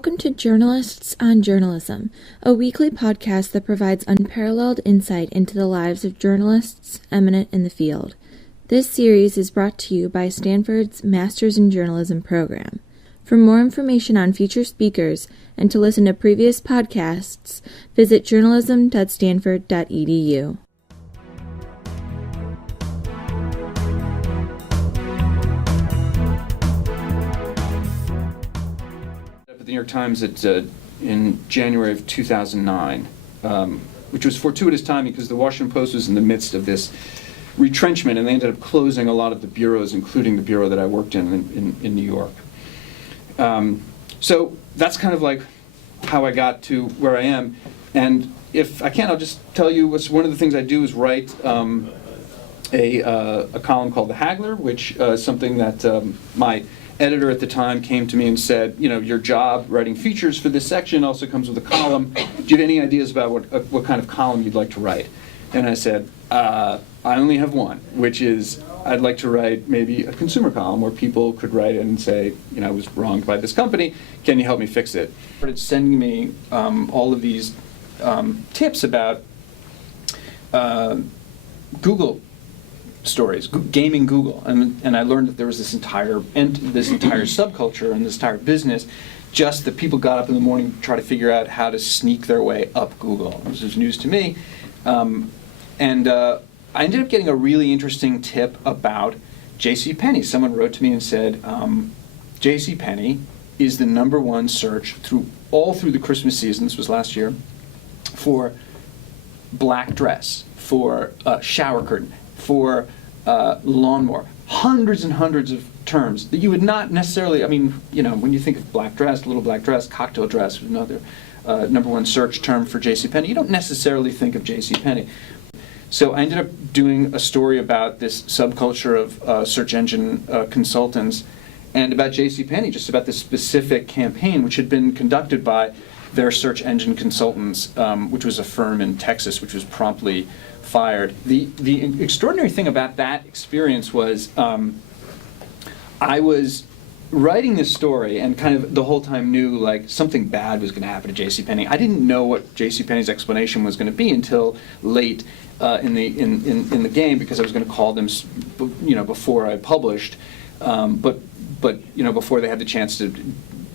Welcome to Journalists on Journalism, a weekly podcast that provides unparalleled insight into the lives of journalists eminent in the field. This series is brought to you by Stanford's Masters in Journalism program. For more information on future speakers and to listen to previous podcasts, visit journalism.stanford.edu. The New York Times in January of 2009, which was fortuitous timing because the Washington Post was in the midst of this retrenchment, and they ended up closing a lot of the bureaus, including the bureau that I worked in New York. So that's kind of like how I got to where I am. And if I can, I'll just tell you one of the things I do is write a column called the Haggler, which is something that my editor at the time came to me and said, you know, your job writing features for this section also comes with a column. Do you have any ideas about what kind of column you'd like to write? And I said, I only have one, which is I'd like to write maybe a consumer column where people could write in and say, you know, I was wronged by this company. Can you help me fix it? They started sending me all of these tips about Google stories, gaming Google, and I learned that there was this entire subculture and this entire business, just that people got up in the morning to try to figure out how to sneak their way up Google. This was news to me, and I ended up getting a really interesting tip about JCPenney. Someone wrote to me and said, JCPenney is the #1 search through the Christmas season, this was last year, for black dress, for shower curtain, for lawnmower, hundreds and hundreds of terms that you would not necessarily, I mean, you know, when you think of black dress, little black dress, cocktail dress, another #1 search term for JCPenney, you don't necessarily think of JCPenney. So I ended up doing a story about this subculture of search engine consultants and about JCPenney, just about this specific campaign which had been conducted by their search engine consultants, which was a firm in Texas, which was promptly fired. The extraordinary thing about that experience was I was writing this story and kind of the whole time knew like something bad was going to happen to JCPenney. I didn't know what JCPenney's explanation was going to be until late in the game, because I was going to call them, you know, before I published, but you know, before they had the chance to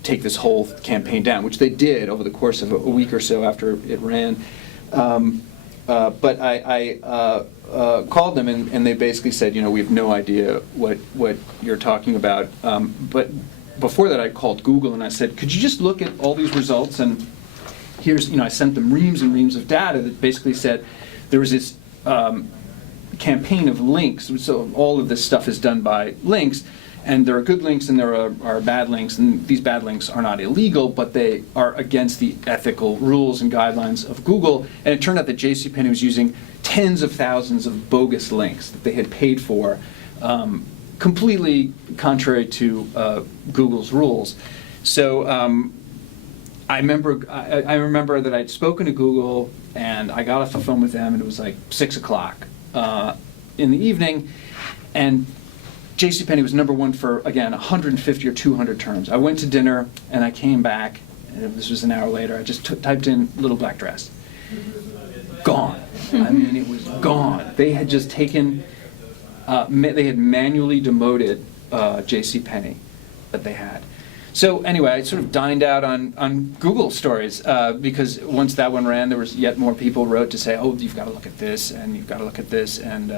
take this whole campaign down, which they did over the course of a week or so after it ran. But I called them, and they basically said, you know, we have no idea what you're talking about. But before that, I called Google and I said, could you just look at all these results? And here's, you know, I sent them reams and reams of data that basically said there was this campaign of links. So all of this stuff is done by links. And there are good links and there are bad links, and these bad links are not illegal, but they are against the ethical rules and guidelines of Google. And it turned out that JCPenney was using tens of thousands of bogus links that they had paid for, completely contrary to Google's rules. So I remember that I'd spoken to Google, and I got off the phone with them, and it was like 6 o'clock in the evening, and JCPenney was #1 for, again, 150 or 200 terms. I went to dinner, and I came back, and this was an hour later. I just typed in little black dress. Gone. I mean, it was gone. They had just taken, they had manually demoted JCPenney that they had. So anyway, I sort of dined out on Google stories, because once that one ran, there was yet more people wrote to say, oh, you've got to look at this, and you've got to look at this, and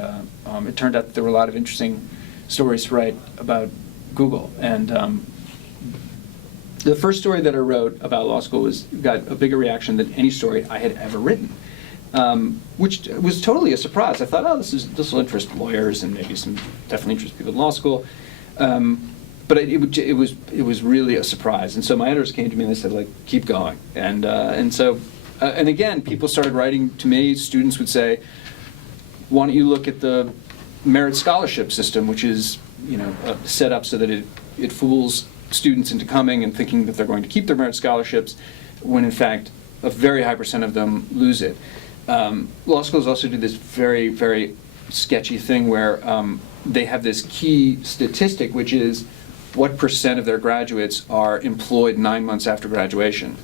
it turned out that there were a lot of interesting stories to write about Google. And the first story that I wrote about law school got a bigger reaction than any story I had ever written, which was totally a surprise. I thought, oh, this will interest lawyers and maybe definitely interest people in law school. But it was really a surprise. And so my editors came to me and they said, like, keep going. And so again, people started writing to me. Students would say, why don't you look at the merit scholarship system, which is, you know, set up so that it fools students into coming and thinking that they're going to keep their merit scholarships, when in fact a very high % of them lose it. Law schools also do this very, very sketchy thing where they have this key statistic, which is what percent of their graduates are employed 9 months after graduation.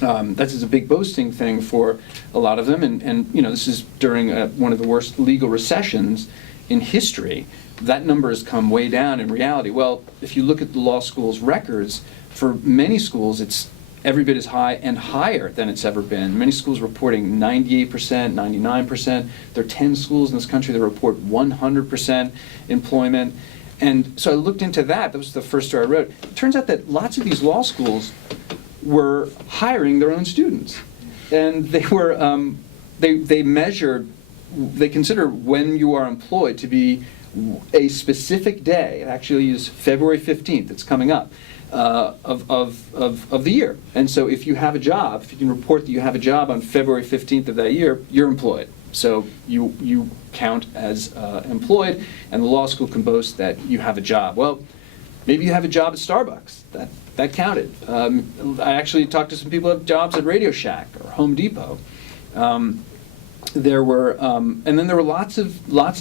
That is a big boasting thing for a lot of them, and this is during one of the worst legal recessions in history. That number has come way down in reality. Well, if you look at the law school's records, for many schools it's every bit as high and higher than it's ever been. Many schools reporting 98%, 99%. There are 10 schools in this country that report 100% employment. And so I looked into that. That was the first story I wrote. It turns out that lots of these law schools were hiring their own students. And they were, they measured, they consider when you are employed to be a specific day. It actually is February 15th, it's coming up, of the year. And so if you have a job, if you can report that you have a job on February 15th of that year, you're employed. So you count as employed, and the law school can boast that you have a job. Well, maybe you have a job at Starbucks. That counted. I actually talked to some people who have jobs at Radio Shack or Home Depot. There were, and then there were lots of law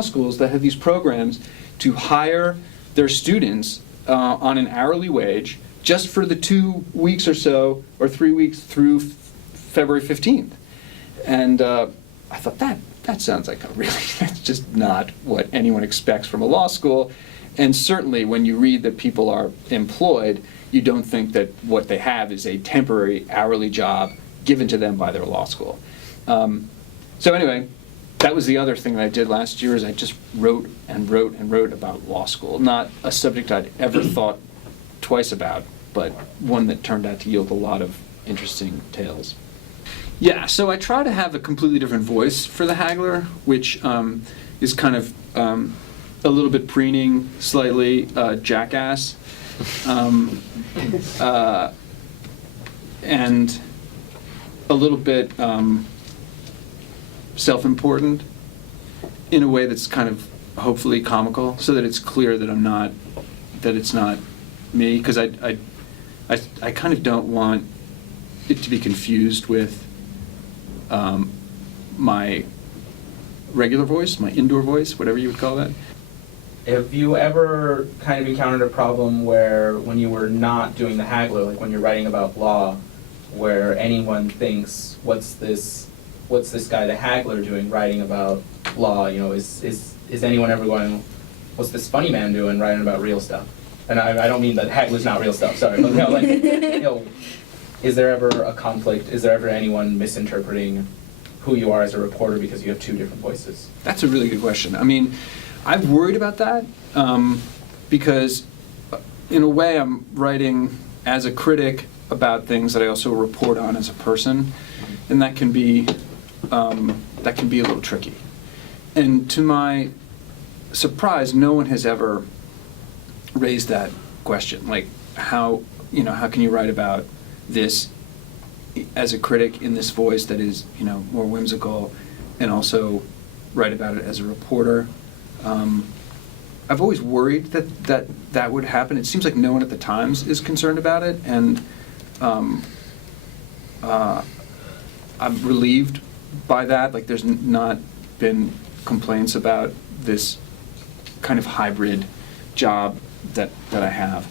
schools that had these programs to hire their students on an hourly wage just for the 2 weeks or so, or 3 weeks through February 15th. And I thought that sounds like that's just not what anyone expects from a law school. And certainly when you read that people are employed, you don't think that what they have is a temporary hourly job given to them by their law school. So anyway, that was the other thing that I did last year, is I just wrote and wrote and wrote about law school. Not a subject I'd ever thought twice about, but one that turned out to yield a lot of interesting tales. Yeah, so I try to have a completely different voice for the Haggler, which is kind of a little bit preening, slightly jackass, and a little bit self-important in a way that's kind of hopefully comical, so that it's clear that it's not me, because I kind of don't want it to be confused with my regular voice, my indoor voice, whatever you would call that. Have you ever kind of encountered a problem where, when you were not doing the Haggler, like when you're writing about law, where anyone thinks, what's this guy, the Haggler, doing writing about law? Is anyone ever going, what's this funny man doing writing about real stuff? And I don't mean that Haggler's not real stuff, sorry, but is there ever a conflict? Is there ever anyone misinterpreting who you are as a reporter because you have two different voices? That's a really good question. I mean, I've worried about that because in a way I'm writing as a critic about things that I also report on as a person, and that can be a little tricky. And to my surprise, no one has ever raised that question, like how can you write about this as a critic in this voice that is more whimsical, and also write about it as a reporter. I've always worried that would happen. It seems like no one at the Times is concerned about it, and I'm relieved by that. Like, there's not been complaints about this kind of hybrid job that I have.